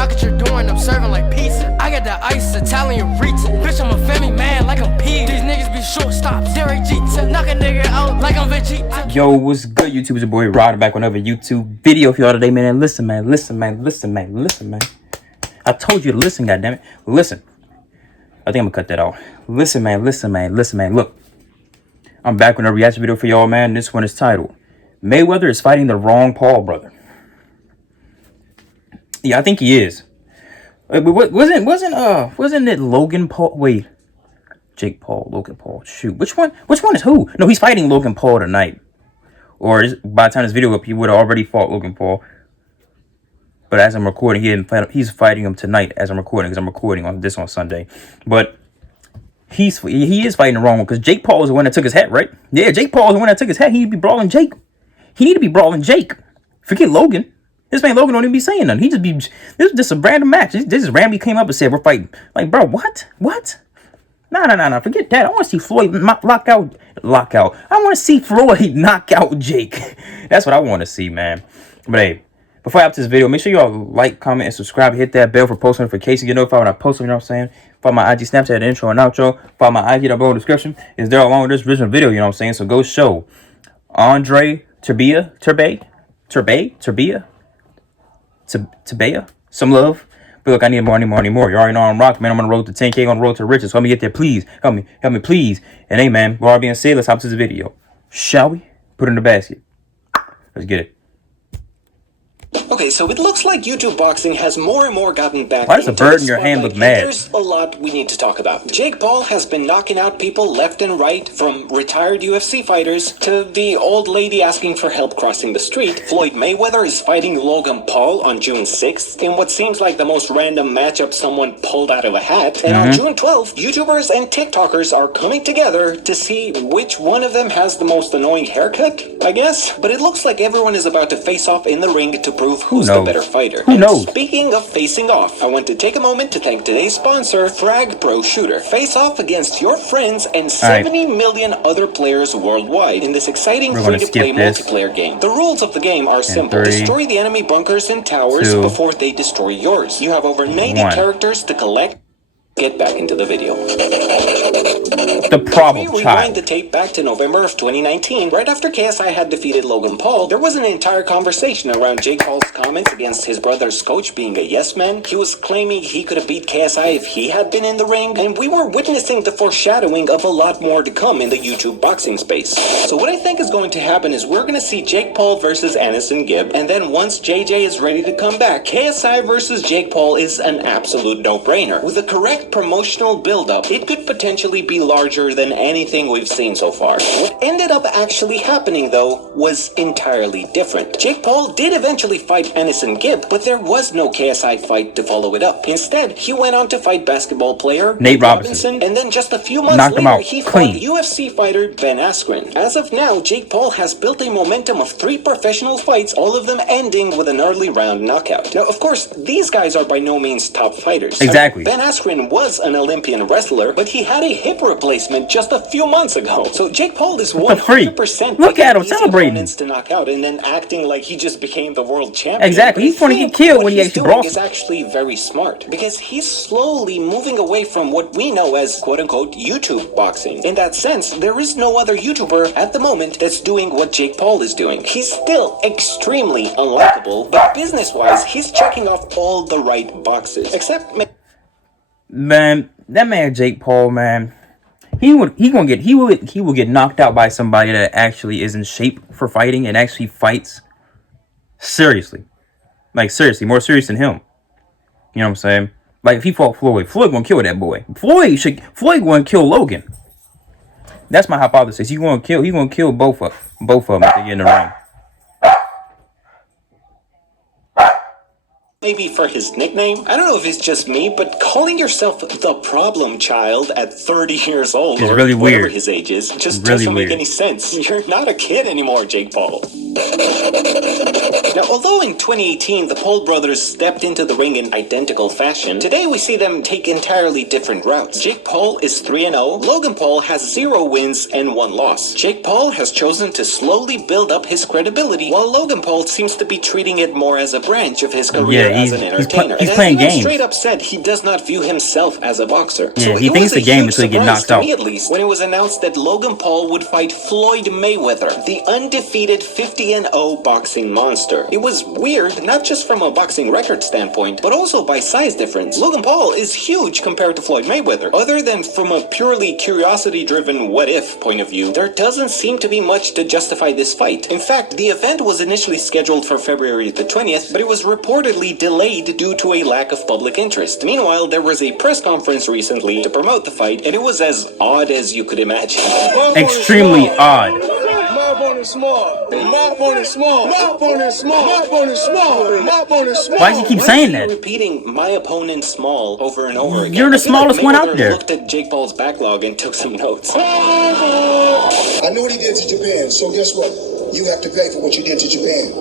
knock at your door and I'm serving like pizza. I got that ice, Italian Ritz. Bitch, I'm a family man like I'm P. These niggas be shortstops, Derek Jeter. Knock a nigga out like I'm Vegeta. Yo, what's good, YouTube? It's your boy Rod back with another YouTube video for y'all today, man. And listen, man. I told you to listen, goddammit. Listen. I think I'm gonna cut that out. Listen, man. Look, I'm back with a reaction video for y'all, man. This one is titled Mayweather is fighting the wrong Paul brother. Yeah, I think he is. Wasn't it Logan Paul? Wait, Jake Paul, Logan Paul. Shoot, which one is who? No, he's fighting Logan Paul tonight. Or by the time this video up, he would have already fought Logan Paul. But as I'm recording, he didn't fight him. He's fighting him tonight as I'm recording, because I'm recording on Sunday. But he is fighting the wrong one, because Jake Paul is the one that took his hat, right? Yeah, Jake Paul is the one that took his hat. He need to be brawling Jake. Forget Logan. This man Logan don't even be saying nothing. This is just a random match. This just randomly came up and said, we're fighting. Like, bro, what? No. Forget that. I want to see Floyd lock out. I want to see Floyd knock out Jake. That's what I want to see, man. But hey, before I up this video, make sure y'all like, comment, and subscribe. Hit that bell for post notifications. Get notified when I post them, you know what I'm saying? Follow my IG, Snapchat, intro and outro. Follow my IG down below in the description. It's there along with this original video, you know what I'm saying? So go show Andre Turbia some love. But look, I need more. You already know I'm rock, man. I'm on the road to 10K, on the road to riches. So help me get there, please. Help me, please. And hey, man, with all being said, let's hop to this video. Shall we? Put it in the basket. Let's get it. Okay, so it looks like YouTube boxing has more and more gotten back. Why does a bird in your hand look mad? There's a lot we need to talk about. Jake Paul has been knocking out people left and right, from retired UFC fighters to the old lady asking for help crossing the street. Floyd Mayweather is fighting Logan Paul on June 6th in what seems like the most random matchup someone pulled out of a hat. And on June 12th, YouTubers and TikTokers are coming together to see which one of them has the most annoying haircut, I guess. But it looks like everyone is about to face off in the ring to prove who's the better fighter. Who knows? Speaking of facing off, I want to take a moment to thank today's sponsor, Frag Pro Shooter. Face off against your friends and 70 million other players worldwide in this exciting free-to-play multiplayer game. The rules of the game are simple. Destroy the enemy bunkers and towers before they destroy yours. You have over 90 characters to collect. Get back into the video. The problem child. We rewind the tape back to November of 2019. Right after KSI had defeated Logan Paul, there was an entire conversation around Jake Paul's comments against his brother's coach being a yes man. He was claiming he could have beat KSI if he had been in the ring, and we were witnessing the foreshadowing of a lot more to come in the YouTube boxing space. So what I think is going to happen is we're going to see Jake Paul versus Anderson Gibb, and then once JJ is ready to come back, KSI versus Jake Paul is an absolute no-brainer. With the correct promotional build-up, it could potentially be larger than anything we've seen so far. What ended up actually happening, though, was entirely different. Jake Paul did eventually fight Anderson Gibb, but there was no KSI fight to follow it up. Instead, he went on to fight basketball player Nate Robinson, and then just a few months later, he fought UFC fighter Ben Askren. As of now, Jake Paul has built a momentum of 3 professional fights, all of them ending with an early round knockout. Now, of course, these guys are by no means top fighters. Exactly. Ben Askren was an Olympian wrestler, but he had a hip replacement just a few months ago. So Jake Paul is 100% look at him celebrating to knock out and then acting like he just became the world champion. Exactly. He's going to get killed when he actually brawls. Is actually very smart, because he's slowly moving away from what we know as quote-unquote YouTube boxing. In that sense, there is no other YouTuber at the moment that's doing what Jake Paul is doing. He's still extremely unlikable, but business-wise, he's checking off all the right boxes. Except, man, that man Jake Paul, man, he will get knocked out by somebody that actually is in shape for fighting and actually fights seriously. Like, seriously, more serious than him. You know what I'm saying? Like, if he fought Floyd gonna kill that boy. Floyd gonna kill Logan. That's my hypothesis. He gonna kill both of them if they get in the ring. Maybe for his nickname? I don't know if it's just me, but calling yourself the problem child at 30 years old, is or really whatever weird. His age is, just really doesn't weird. make any sense. You're not a kid anymore, Jake Paul. Now, although in 2018 the Paul brothers stepped into the ring in identical fashion, today we see them take entirely different routes. Jake Paul is 3-0, Logan Paul has 0 wins and 1 loss. Jake Paul has chosen to slowly build up his credibility, while Logan Paul seems to be treating it more as a branch of his career as an entertainer. He's playing and as games. straight up said, he does not view himself as a boxer. Yeah, so he thinks it's a game until he gets knocked out. Me, at least, when it was announced that Logan Paul would fight Floyd Mayweather, the undefeated 50-0 boxing monster. It was weird, not just from a boxing record standpoint, but also by size difference. Logan Paul is huge compared to Floyd Mayweather. Other than from a purely curiosity-driven what-if point of view, there doesn't seem to be much to justify this fight. In fact, the event was initially scheduled for February the 20th, but it was reportedly delayed due to a lack of public interest. Meanwhile, there was a press conference recently to promote the fight, and it was as odd as you could imagine. Extremely odd. Why does he keep saying that? Repeating my opponent small over and over again. You're the smallest one out there. Looked at Jake Paul's backlog and took some notes. I know what he did to Japan, so guess what? You have to pay for what you did to Japan.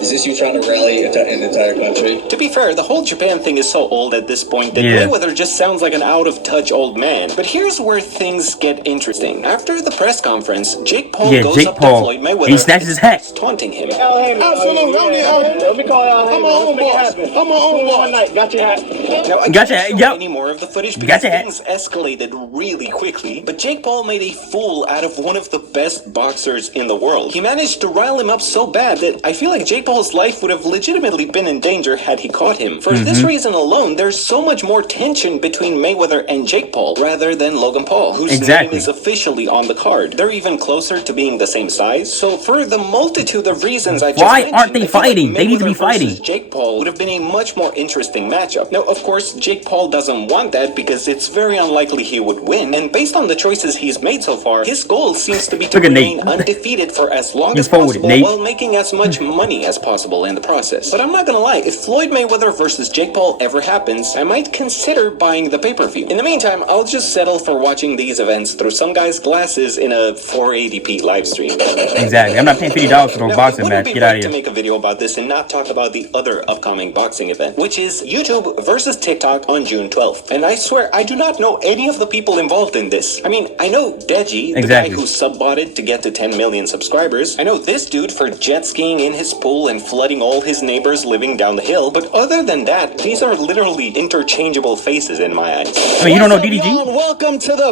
Is this you trying to rally an entire country? To be fair, the whole Japan thing is so old at this point that Mayweather just sounds like an out-of-touch old man. But here's where things get interesting. After the press conference, Jake Paul goes up to Floyd Mayweather. He snatches his hat. Taunting him. Absolutely. Let me call y'all. I'm my own boss. I'm my own boss. Got your hat. Now, I can't show any more of the footage because things escalated really quickly. But Jake Paul made a fool out of one of the best boxers in the world. He managed to rile him up so bad that I feel like Jake Paul's life would have legitimately been in danger had he caught him. For this reason alone, there's so much more tension between Mayweather and Jake Paul rather than Logan Paul, whose name is officially on the card. They're even closer to being the same size. So for the multitude of reasons I just mentioned, aren't they fighting? They need to be fighting. Jake Paul would have been a much more interesting matchup. Now, of course, Jake Paul doesn't want that because it's very unlikely he would win. And based on the choices he's made so far, his goal seems to be to remain undefeated for as long as possible while making as much money as possible in the process. But I'm not gonna lie, if Floyd Mayweather versus Jake Paul ever happens, I might consider buying the pay-per-view. In the meantime, I'll just settle for watching these events through some guy's glasses in a 480p live stream. Exactly. I'm not paying $50 for no boxing match. Get out of here. To make a video about this and not talk about the other upcoming boxing event, which is YouTube versus TikTok on June 12th. And I swear, I do not know any of the people involved in this. I mean, I know Deji, the guy who sub-botted to get to 10 million subscribers. I know this dude for jet skiing in his pool and flooding all his neighbors living down the hill, but other than that, these are literally interchangeable faces in my eyes. I mean, you don't know DDG? Welcome to the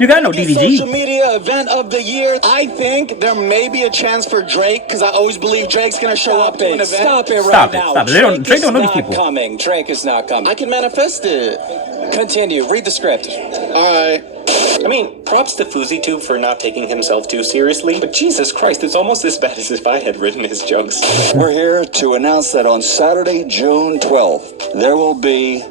social media event of the year. I think there may be a chance for Drake, because I always believe Drake's going to show up to an event. Stop it Stop now. it. Drake don't know these people. Drake is not coming. I can manifest it. Continue. Read the script. Alright. I mean, props to FouseyTube for not taking himself too seriously, but Jesus Christ, it's almost as bad as if I had written his jokes. We're here to announce that on Saturday, June 12th, there will be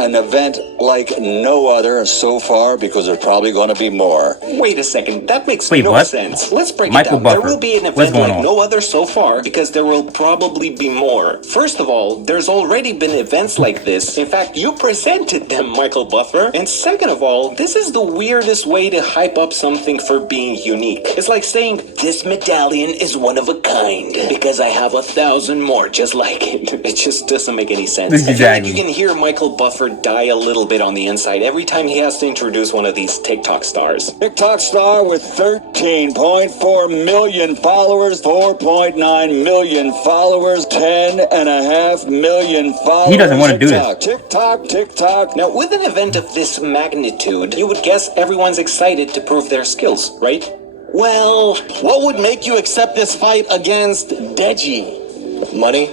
an event like no other so far, because there's probably going to be more. Wait a second, that makes no sense. Let's break it down. Buffer. There will be an event like no other so far because there will probably be more. First of all, there's already been events like this. In fact, you presented them, Michael Buffer. And second of all, this is the weirdest way to hype up something for being unique. It's like saying, this medallion is one of a kind because I have 1,000 more just like it. It just doesn't make any sense. Exactly. You can hear Michael Buffer die a little bit on the inside every time he has to introduce one of these TikTok stars. TikTok star with 13.4 million followers, 4.9 million followers, 10.5 million followers. He doesn't want to do this. TikTok. Now, with an event of this magnitude, you would guess everyone's excited to prove their skills, right? Well, what would make you accept this fight against Deji? Money?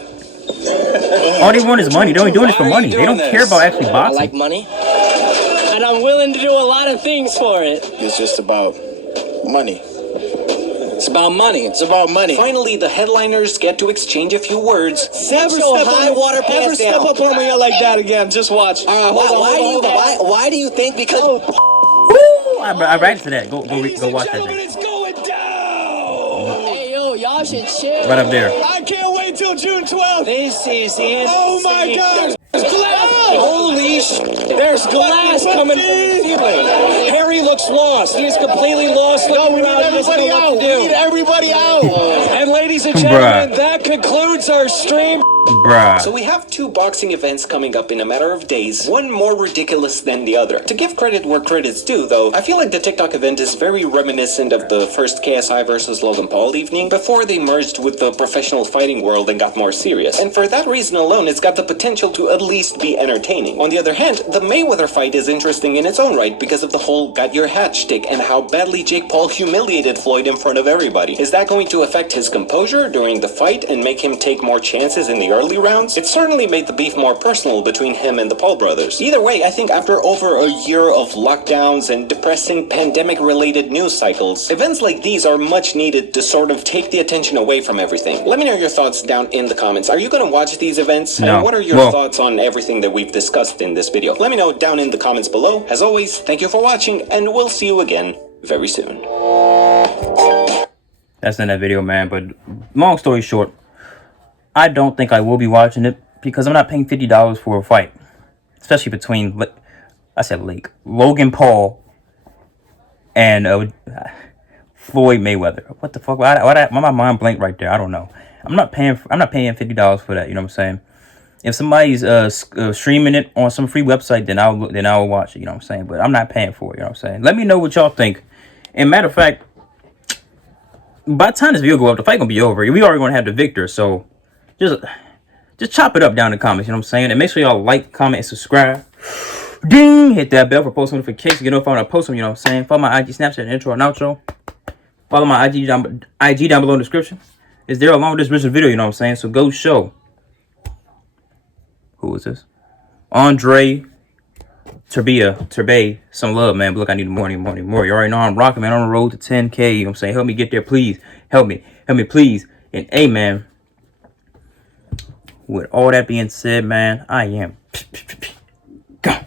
All they want is money. They're only doing this for money. They don't care about actually boxing. I like money, and I'm willing to do a lot of things for it. It's just about money. It's about money. It's about money. Finally, the headliners get to exchange a few words. Never step up on me like that again. Just watch. Why do you think? Because I ran to that. Go watch that thing. It's going down. Hey yo, y'all should chill. Right up there. I can't wait till June 12th. This is insane. Oh my God. There's glass. Holy There's glass coming from the ceiling. Harry looks lost. He is completely lost. No, we need everybody out. We need everybody out. And ladies and gentlemen, that concludes our stream. Bruh. So we have two boxing events coming up in a matter of days, one more ridiculous than the other. To give credit where credit's due, though, I feel like the TikTok event is very reminiscent of the first KSI versus Logan Paul evening before they merged with the professional fighting world and got more serious. And for that reason alone, it's got the potential to at least be entertaining. On the other hand, the Mayweather fight is interesting in its own right because of the whole got your hat shtick and how badly Jake Paul humiliated Floyd in front of everybody. Is that going to affect his composure during the fight and make him take more chances in the early rounds? It certainly made the beef more personal between him and the Paul brothers. Either way, I think after over a year of lockdowns and depressing pandemic-related news cycles, events like these are much needed to sort of take the attention away from everything. Let me know your thoughts down in the comments. Are you going to watch these events? No. And what are your thoughts on everything that we've discussed in this video? Let me know down in the comments below. As always, thank you for watching, and we'll see you again very soon. That's in that video, man. But long story short, I don't think I will be watching it because I'm not paying $50 for a fight, especially between Logan Paul and Floyd Mayweather. What the fuck? Why my mind blanked right there? I don't know. I'm not paying $50 for that. You know what I'm saying? If somebody's streaming it on some free website, then I'll watch it. You know what I'm saying? But I'm not paying for it. You know what I'm saying? Let me know what y'all think. And matter of fact, by the time this video go up, the fight gonna be over. We already gonna have the victor. So just chop it up down in the comments. You know what I'm saying? And make sure y'all like, comment, and subscribe. Ding! Hit that bell for post notifications. Get notified when I post them. You know what I'm saying? Follow my IG, Snapchat, intro and outro. Follow my IG down below in the description. It's there along with this original video. You know what I'm saying? So go show. Who is this? Andre Turbay, some love, man. But look, I need more. You already know I'm rocking, man. On the road to 10K. You know what I'm saying? Help me get there, please. Help me, please. And amen. With all that being said, man, I am. Go.